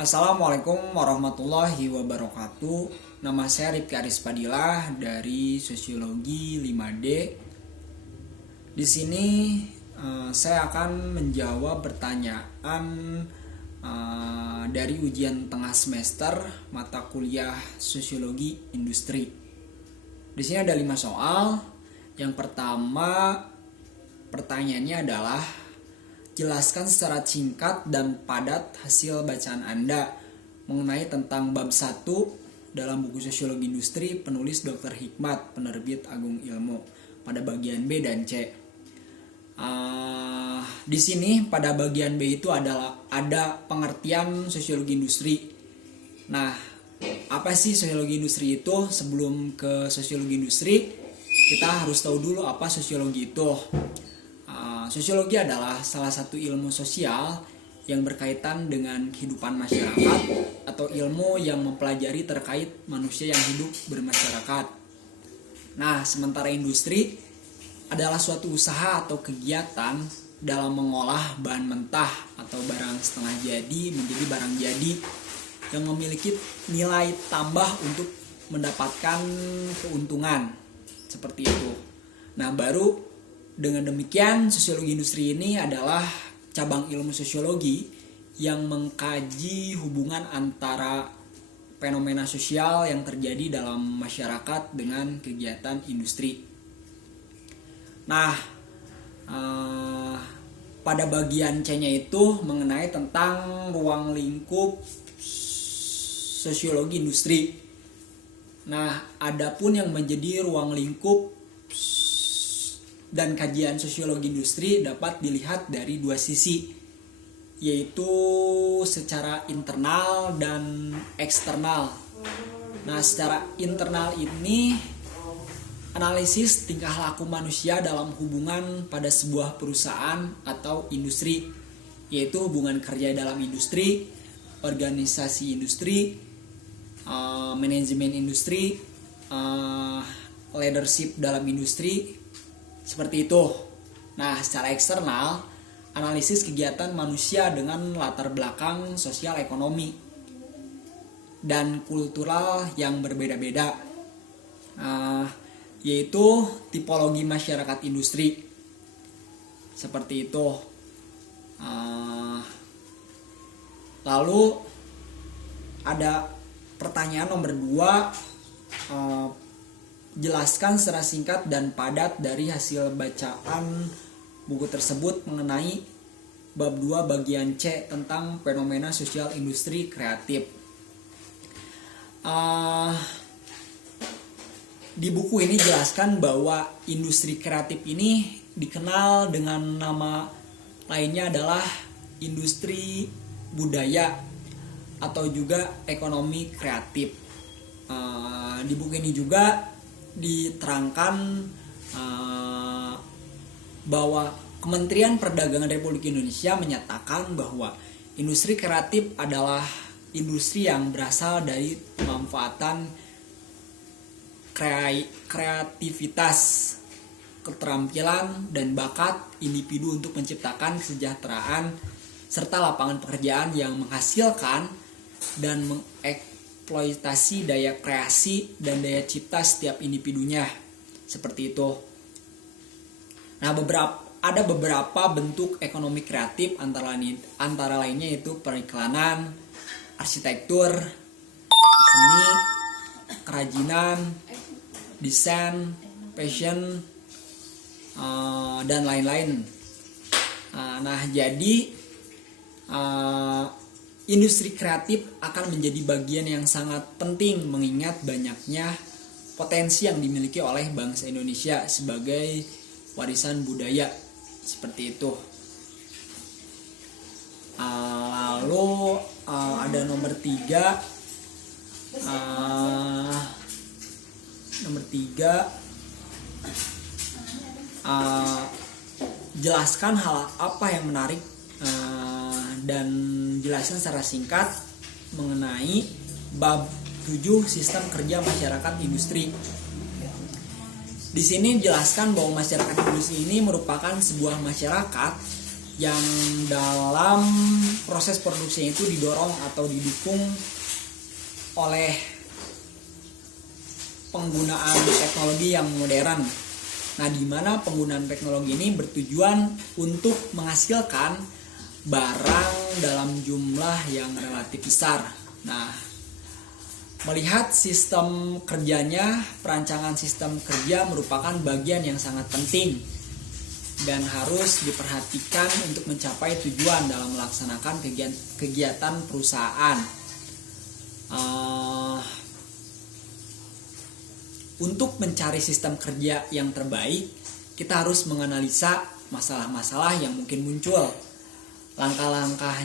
Assalamualaikum warahmatullahi wabarakatuh. Nama saya Rifki Arispadillah dari Sosiologi 5D. Di sini saya akan menjawab pertanyaan dari ujian tengah semester mata kuliah Sosiologi Industri. Di sini ada 5 soal. Yang pertama, pertanyaannya adalah jelaskan secara singkat dan padat hasil bacaan Anda mengenai tentang bab 1 dalam buku Sosiologi Industri penulis Dr. Hikmat, penerbit Agung Ilmu pada bagian B dan C. Di sini pada bagian B itu ada pengertian sosiologi industri. Nah, apa sih sosiologi industri itu? Sebelum ke sosiologi industri, kita harus tahu dulu apa sosiologi itu. Sosiologi adalah salah satu ilmu sosial yang berkaitan dengan kehidupan masyarakat atau ilmu yang mempelajari terkait manusia yang hidup bermasyarakat. Nah, sementara industri adalah suatu usaha atau kegiatan dalam mengolah bahan mentah atau barang setengah jadi menjadi barang jadi yang memiliki nilai tambah untuk mendapatkan keuntungan. Seperti itu. Nah, baru dengan demikian, sosiologi industri ini adalah cabang ilmu sosiologi yang mengkaji hubungan antara fenomena sosial yang terjadi dalam masyarakat dengan kegiatan industri. Nah, pada bagian C-nya itu mengenai tentang ruang lingkup sosiologi industri. Nah, adapun yang menjadi ruang lingkup dan kajian sosiologi industri dapat dilihat dari dua sisi, yaitu secara internal dan eksternal. Nah, secara internal ini analisis tingkah laku manusia dalam hubungan pada sebuah perusahaan atau industri, yaitu hubungan kerja dalam industri, organisasi industri, manajemen industri, leadership dalam industri, seperti itu. Nah, secara eksternal, analisis kegiatan manusia dengan latar belakang sosial ekonomi dan kultural yang berbeda-beda, yaitu tipologi masyarakat industri. Seperti itu. Lalu ada pertanyaan nomor 2. Jelaskan secara singkat dan padat dari hasil bacaan buku tersebut mengenai bab 2 bagian C tentang fenomena sosial industri kreatif. Di buku ini jelaskan bahwa industri kreatif ini dikenal dengan nama lainnya adalah industri budaya atau juga ekonomi kreatif. Di buku ini juga diterangkan bahwa Kementerian Perdagangan Republik Indonesia menyatakan bahwa industri kreatif adalah industri yang berasal dari pemanfaatan kreativitas, keterampilan, dan bakat individu untuk menciptakan kesejahteraan serta lapangan pekerjaan yang menghasilkan dan eksploitasi daya kreasi dan daya cipta setiap individunya. Seperti itu. Nah, ada beberapa bentuk ekonomi kreatif antara lainnya yaitu periklanan, arsitektur, seni, kerajinan, desain, fashion, dan lain-lain. Nah, jadi industri kreatif akan menjadi bagian yang sangat penting mengingat banyaknya potensi yang dimiliki oleh bangsa Indonesia sebagai warisan budaya. Seperti itu. Lalu ada nomor 3. Jelaskan hal apa yang menarik dan jelaskan secara singkat mengenai bab 7 sistem kerja masyarakat industri. Di sini dijelaskan bahwa masyarakat industri ini merupakan sebuah masyarakat yang dalam proses produksinya itu didorong atau didukung oleh penggunaan teknologi yang modern. Nah, di mana penggunaan teknologi ini bertujuan untuk menghasilkan barang dalam jumlah yang relatif besar. Nah, melihat sistem kerjanya, perancangan sistem kerja merupakan bagian yang sangat penting dan harus diperhatikan untuk mencapai tujuan dalam melaksanakan kegiatan perusahaan. Untuk mencari sistem kerja yang terbaik, kita harus menganalisa masalah-masalah yang mungkin muncul. Langkah-langkah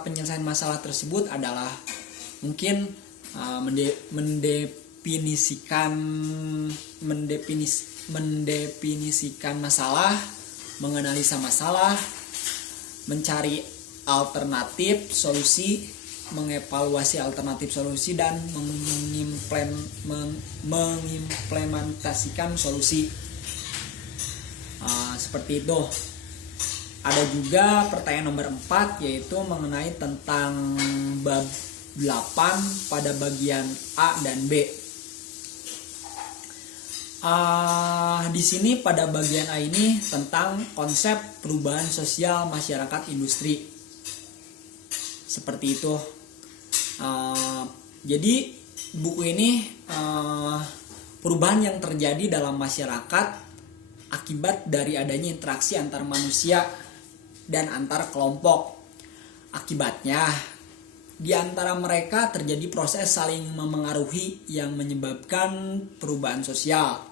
penyelesaian masalah tersebut adalah mungkin mendefinisikan masalah, menganalisa masalah, mencari alternatif solusi, mengevaluasi alternatif solusi, dan mengimplementasikan solusi. Seperti itu. Ada juga pertanyaan nomor 4, yaitu mengenai tentang bab 8 pada bagian A dan B. Di sini pada bagian A ini tentang konsep perubahan sosial masyarakat industri. Seperti itu. Jadi buku ini perubahan yang terjadi dalam masyarakat akibat dari adanya interaksi antar manusia dan antar kelompok. Akibatnya, di antara mereka terjadi proses saling memengaruhi yang menyebabkan perubahan sosial.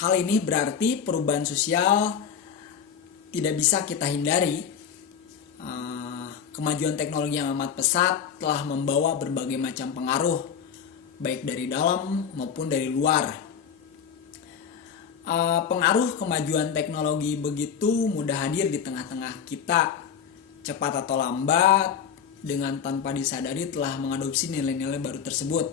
Hal ini berarti perubahan sosial tidak bisa kita hindari. Kemajuan teknologi yang amat pesat telah membawa berbagai macam pengaruh, baik dari dalam maupun dari luar. Pengaruh kemajuan teknologi begitu mudah hadir di tengah-tengah kita, cepat atau lambat, dengan tanpa disadari telah mengadopsi nilai-nilai baru tersebut.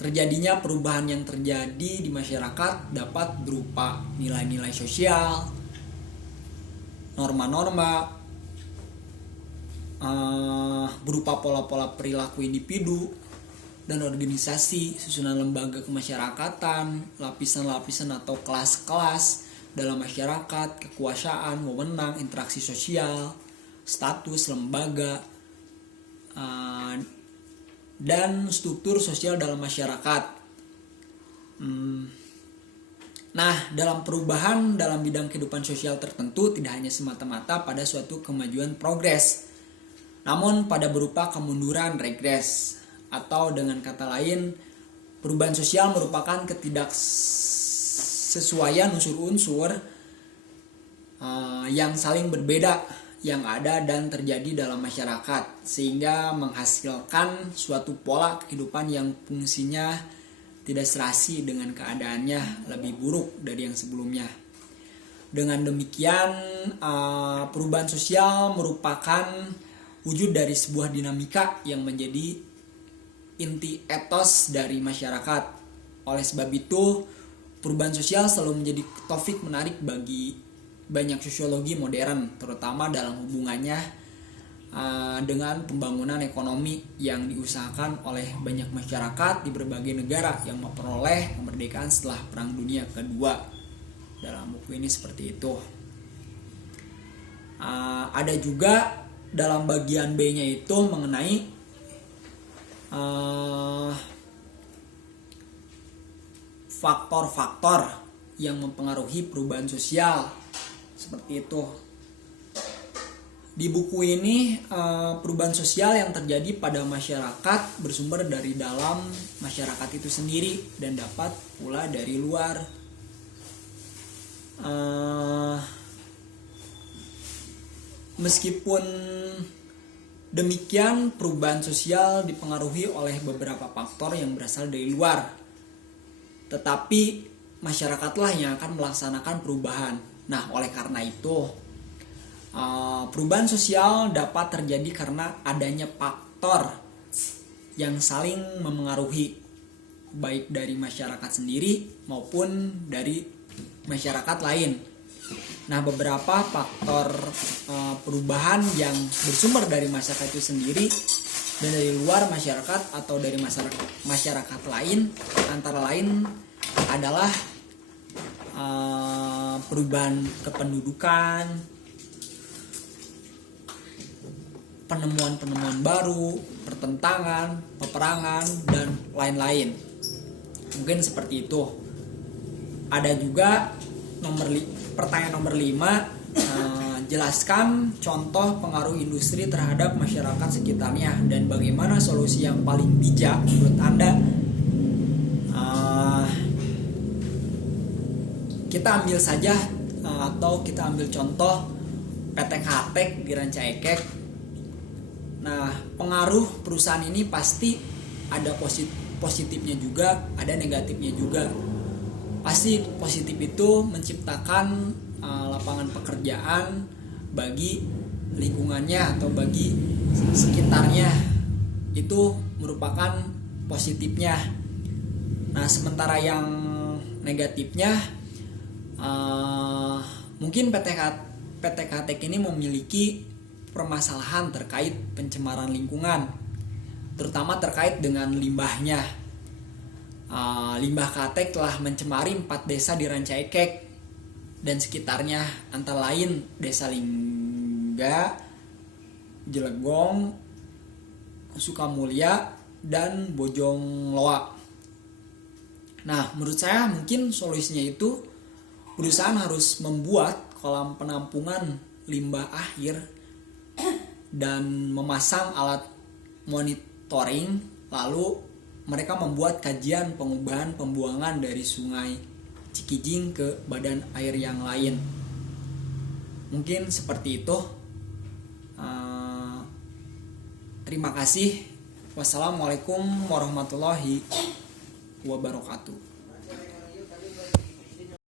Terjadinya perubahan yang terjadi di masyarakat dapat berupa nilai-nilai sosial, norma-norma, berupa pola-pola perilaku individu dan organisasi, susunan lembaga kemasyarakatan, lapisan-lapisan atau kelas-kelas dalam masyarakat, kekuasaan, wewenang, interaksi sosial, status lembaga, dan struktur sosial dalam masyarakat. Nah, dalam perubahan dalam bidang kehidupan sosial tertentu tidak hanya semata-mata pada suatu kemajuan progres, namun pada berupa kemunduran regres. Atau dengan kata lain, perubahan sosial merupakan ketidaksesuaian unsur-unsur yang saling berbeda yang ada dan terjadi dalam masyarakat, sehingga menghasilkan suatu pola kehidupan yang fungsinya tidak serasi dengan keadaannya lebih buruk dari yang sebelumnya. Dengan demikian, perubahan sosial merupakan wujud dari sebuah dinamika yang menjadi inti etos dari masyarakat. Oleh sebab itu, perubahan sosial selalu menjadi topik menarik bagi banyak sosiologi modern, terutama dalam hubungannya dengan pembangunan ekonomi yang diusahakan oleh banyak masyarakat di berbagai negara yang memperoleh kemerdekaan setelah Perang Dunia Kedua. Dalam buku ini seperti itu. Ada juga dalam bagian B-nya itu mengenai faktor-faktor yang mempengaruhi perubahan sosial. Seperti itu. Di buku ini, perubahan sosial yang terjadi pada masyarakat bersumber dari dalam masyarakat itu sendiri dan dapat pula dari luar. Meskipun demikian, perubahan sosial dipengaruhi oleh beberapa faktor yang berasal dari luar. Tetapi masyarakatlah yang akan melaksanakan perubahan. Nah, oleh karena itu, perubahan sosial dapat terjadi karena adanya faktor yang saling memengaruhi. baik dari masyarakat sendiri maupun dari masyarakat lain. Nah, beberapa faktor perubahan yang bersumber dari masyarakat itu sendiri dan dari luar masyarakat atau dari masyarakat lain, antara lain adalah perubahan kependudukan, penemuan-penemuan baru, pertentangan, peperangan, dan lain-lain. Mungkin seperti itu. Ada juga pertanyaan nomor 5, jelaskan contoh pengaruh industri terhadap masyarakat sekitarnya dan bagaimana solusi yang paling bijak menurut Anda. Kita ambil saja atau kita ambil contoh PT Katek di Ranca Ekek. Nah, pengaruh perusahaan ini pasti ada positifnya juga, ada negatifnya juga. Pasti positif itu menciptakan lapangan pekerjaan bagi lingkungannya atau bagi sekitarnya. Itu merupakan positifnya. Nah, sementara yang negatifnya mungkin PT Katek ini memiliki permasalahan terkait pencemaran lingkungan, terutama terkait dengan limbahnya. Limbah Katek telah mencemari 4 desa di Ranca Ekek dan sekitarnya, antara lain Desa Lingga, Jelegong, Sukamulya, dan Bojongloa. Nah, menurut saya mungkin solusinya itu perusahaan harus membuat kolam penampungan limbah akhir dan memasang alat monitoring, lalu mereka membuat kajian pengubahan pembuangan dari sungai Cikijing ke badan air yang lain. Mungkin seperti itu. Terima kasih. Wassalamualaikum warahmatullahi wabarakatuh.